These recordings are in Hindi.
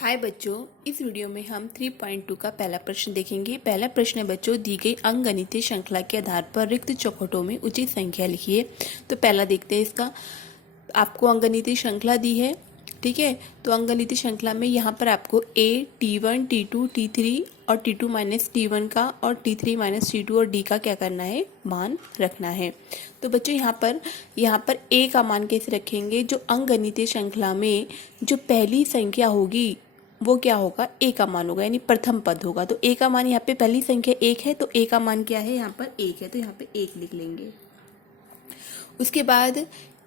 हाय बच्चों, इस वीडियो में हम 3.2 का पहला प्रश्न देखेंगे। पहला प्रश्न है बच्चों, दी गई अंकगणितीय श्रृंखला के आधार पर रिक्त चौखटों में उचित संख्या लिखिए। तो पहला देखते हैं इसका। आपको अंकगणितीय श्रृंखला दी है, ठीक है। तो अंकगणितीय श्रृंखला में यहाँ पर आपको a, t1, t2, t3 और t2 माइनस t1 का और t3 माइनस t2 और d का क्या करना है, मान रखना है। तो बच्चों यहाँ पर a का मान कैसे रखेंगे? जो अंकगणितीय श्रृंखला में जो पहली संख्या होगी वो क्या होगा, a का मान होगा, यानी प्रथम पद होगा। तो a का मान यहाँ पे पहली संख्या 1 है, तो a का मान क्या है, यहाँ पर 1 है, तो यहाँ पे 1 लिख लेंगे। उसके बाद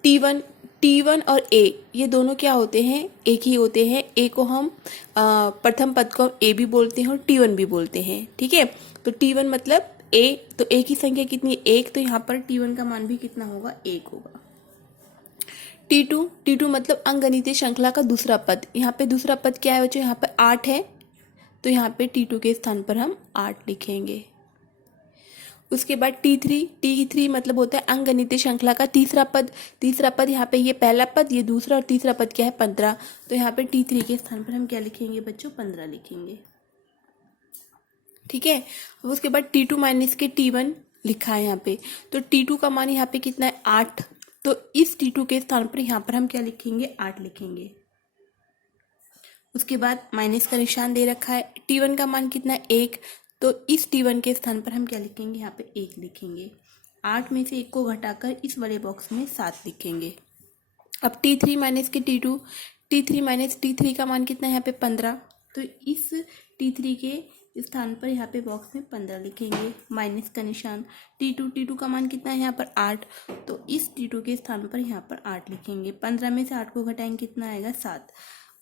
T1 और A ये दोनों क्या होते हैं, एक ही होते हैं। A को हम प्रथम पद को A भी बोलते हैं और T1 भी बोलते हैं, ठीक है। तो T1 मतलब A, तो A की संख्या कितनी है, 1, तो यहाँ पर T1 का मान भी कितना होगा, 1 होगा। T2 मतलब अंकगणितीय श्रृंखला का दूसरा पद। यहाँ पे दूसरा पद क्या है बच्चों, यहाँ पर 8 है, तो यहाँ पे T2 के स्थान पर हम 8 लिखेंगे। उसके बाद T3 मतलब होता है अंकगणितीय श्रृंखला का तीसरा पद। यहाँ पे ये पहला पद, ये दूसरा और तीसरा पद क्या है, 15। तो यहाँ पे T3 के स्थान पर हम क्या लिखेंगे बच्चों, 15 लिखेंगे, ठीक है। अब उसके बाद T2 माइनस के T1 लिखा है यहाँ पे। तो T2 का मान यहाँ पे कितना है, 8। तो इस T2 के स्थान पर यहाँ पर हम क्या लिखेंगे, 8 लिखेंगे। उसके बाद माइनस का निशान दे रखा है। T1 का मान कितना है, 1। तो इस T1 के स्थान पर हम क्या लिखेंगे, यहाँ पे 1 लिखेंगे। 8 में से 1 को घटाकर इस वाले बॉक्स में 7 लिखेंगे। अब T3 माइनस के T3 माइनस T3 का मान कितना है, यहाँ पे 15। तो इस T3 के स्थान पर यहाँ पे बॉक्स में 15 लिखेंगे, माइनस का निशान। T2 का मान कितना है, यहाँ पर 8। तो इस T2 के स्थान पर यहाँ पर 8 लिखेंगे। 15 में से 8 को घटाएंगे, कितना आएगा, 7।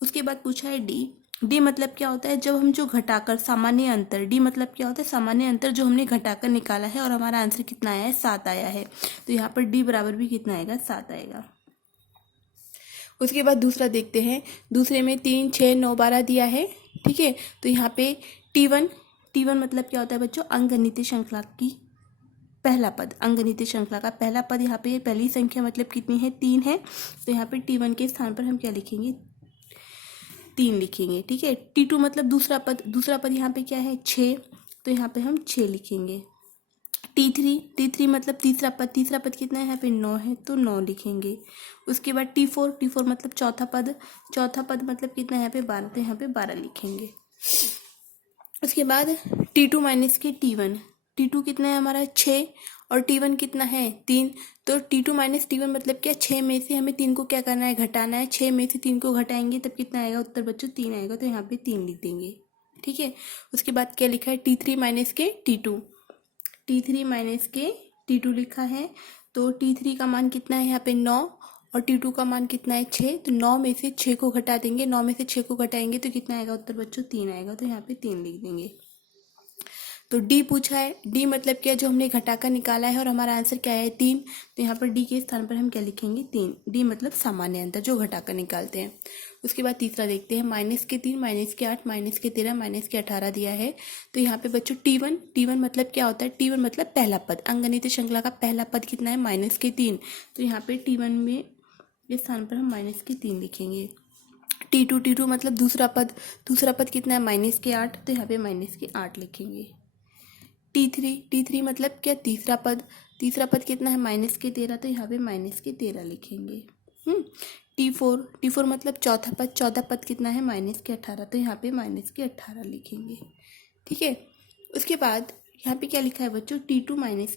उसके बाद पूछा है डी मतलब क्या होता है, जब हम जो घटाकर सामान्य अंतर, डी मतलब क्या होता है, सामान्य अंतर जो हमने घटाकर निकाला है और हमारा आंसर कितना आया है, 7 आया है। तो यहाँ पर डी बराबर भी कितना आएगा, 7 आएगा। उसके बाद दूसरा देखते हैं। दूसरे में 3, 6, 9, 12 दिया है, ठीक है। तो यहाँ पे T1 मतलब क्या होता है बच्चों, अंकगणितीय श्रृंखला की पहला पद। अंकगणितीय श्रृंखला का पहला पद यहाँ पे पहली संख्या मतलब कितनी है, 3 है। तो यहाँ पे T1 के स्थान पर हम क्या लिखेंगे, 3 लिखेंगे, ठीक है। T2 मतलब दूसरा पद यहाँ पे क्या है, 6। तो यहाँ पे हम 6 लिखेंगे। T3 मतलब तीसरा पद कितना है, यहाँ पे 9 है, तो 9 लिखेंगे। उसके बाद T4 मतलब चौथा पद मतलब कितना है, यहाँ पे 12, तो यहाँ पे 12 लिखेंगे। उसके बाद T2 माइनस के T1 कितना है हमारा, 6, और T1 कितना है, 3। तो T2 माइनस T1 मतलब क्या, 6 में से हमें 3 को क्या करना है, घटाना है। 6 में से 3 को घटाएंगे तब कितना आएगा उत्तर बच्चों, 3 आएगा। तो यहाँ पे 3 लिख देंगे, ठीक है। उसके बाद क्या लिखा है, T3 माइनस के T2 लिखा है। तो T3 का मान कितना है, यहाँ पे 9, और T2 का मान कितना है, 6। तो 9 में से 6 को घटा देंगे, 9 में से 6 को घटाएंगे तो कितना आएगा उत्तर बच्चों, 3 आएगा। तो यहाँ पे 3 लिख देंगे। तो डी पूछा है, डी मतलब क्या, जो हमने घटाकर निकाला है और हमारा आंसर क्या है, 3। तो यहाँ पर डी के स्थान पर हम क्या लिखेंगे, 3। डी मतलब सामान्य अंतर जो घटाकर निकालते हैं। उसके बाद तीसरा देखते हैं। माइनस के 3, माइनस के 8, माइनस के 13, माइनस के 18 दिया है। तो यहाँ पे बच्चों T1 मतलब क्या होता है, T1 मतलब पहला पद। अंकगणितीय श्रृंखला का पहला पद कितना है, माइनस के 3। तो यहाँ पे T1 में इस स्थान पर हम माइनस के 3 लिखेंगे। T2 मतलब दूसरा पद कितना है, माइनस के 8। तो यहाँ पे माइनस के 8 लिखेंगे। T3 मतलब क्या, तीसरा पद कितना है, माइनस के 13। तो यहाँ पे माइनस के 13 लिखेंगे। T4 मतलब चौथा पद कितना है, माइनस के 18। तो यहाँ पे माइनस के 18 लिखेंगे, ठीक है। उसके बाद यहाँ पे क्या लिखा है बच्चों, T2 माइनस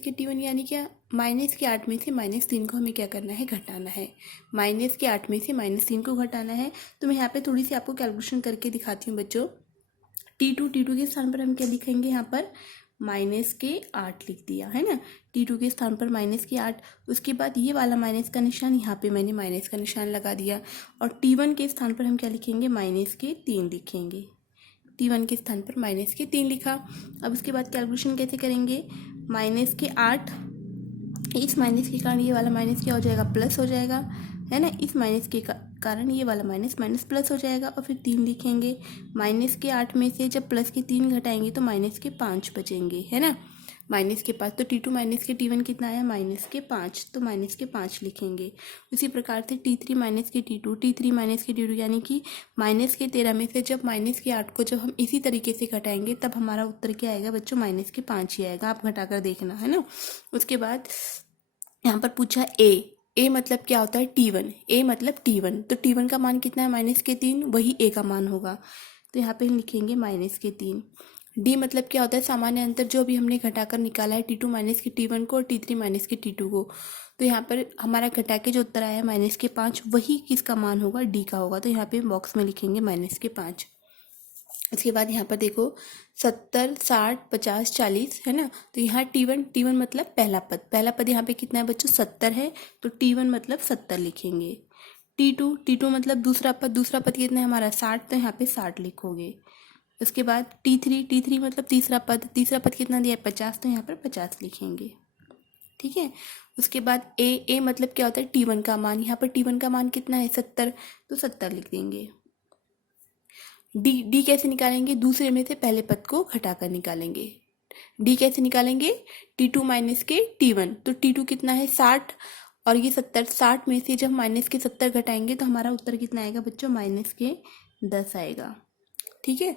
के T1 यानी क्या, माइनस के 8 में से माइनस 3 को हमें क्या करना है, घटाना है। माइनस के 8 में से माइनस 3 को घटाना है। तो मैं यहाँ पे थोड़ी सी आपको कैलकुलेशन करके दिखाती हूँ बच्चों। T2 के स्थान पर हम क्या लिखेंगे, यहाँ पर माइनस के 8 लिख दिया है ना। T2 के स्थान पर माइनस के 8। उसके बाद ये वाला माइनस का निशान, यहाँ पे मैंने माइनस का निशान लगा दिया। और T1 के स्थान पर हम क्या लिखेंगे, माइनस के 3 लिखेंगे। T1 के स्थान पर माइनस के 3 लिखा। अब उसके बाद कैलकुलेशन कैसे करेंगे, माइनस के 8, इस माइनस के कारण ये वाला माइनस क्या हो जाएगा, प्लस हो जाएगा, है ना। इस माइनस के कारण ये वाला माइनस प्लस हो जाएगा, और फिर 3 लिखेंगे। माइनस के 8 में से जब प्लस के 3 घटाएंगे तो माइनस के 5 बचेंगे, है ना। माइनस के 5, तो T2 माइनस के T1 कितना आया माइनस के 5, तो माइनस के 5 लिखेंगे। उसी प्रकार से T3 माइनस के T2, T3 माइनस के T2 यानी कि माइनस के 13 में से जब माइनस के 8 को जब हम इसी तरीके से घटाएंगे तब हमारा उत्तर क्या आएगा बच्चों, माइनस के 5 ही आएगा। आप घटाकर देखना है ना। उसके बाद यहाँ पर पूछा ए मतलब क्या होता है T1, ए मतलब T1, तो T1 का मान कितना है माइनस के 3, वही ए का मान होगा, तो यहाँ पे हम लिखेंगे माइनस के 3। डी मतलब क्या होता है सामान्य अंतर, जो अभी हमने घटाकर निकाला है T2 माइनस के T1 को और T3 माइनस के T2 को, तो यहाँ पर हमारा घटा के जो उत्तर आया माइनस के 5 वही किसका मान होगा, डी का होगा, तो यहाँ पे बॉक्स में लिखेंगे माइनस के 5। इसके बाद यहाँ पर देखो 70, 60, 50, 40 है ना, तो यहाँ T1 मतलब पहला पद यहाँ पे कितना है बच्चों 70 है, तो T1 मतलब 70 लिखेंगे। T2 मतलब दूसरा पद कितना है हमारा 60, तो यहाँ पे 60 लिखोगे। उसके बाद T3 मतलब तीसरा पद कितना दिया है 50, तो यहाँ पर 50 लिखेंगे। ठीक है। उसके बाद ए मतलब क्या होता है T1 का मान, यहाँ पर T1 का मान कितना है 70, तो 70 लिख देंगे। डी कैसे निकालेंगे, दूसरे में से पहले पद को घटाकर निकालेंगे। डी कैसे निकालेंगे, T2 माइनस के T1, तो T2 कितना है 60 और ये 70, 60 में से जब माइनस के 70 घटाएंगे तो हमारा उत्तर कितना आएगा बच्चों, माइनस के 10 आएगा। ठीक है।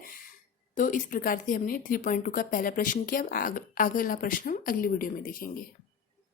तो इस प्रकार से हमने 3.2 का पहला प्रश्न किया। अब अगला प्रश्न हम अगली वीडियो में देखेंगे।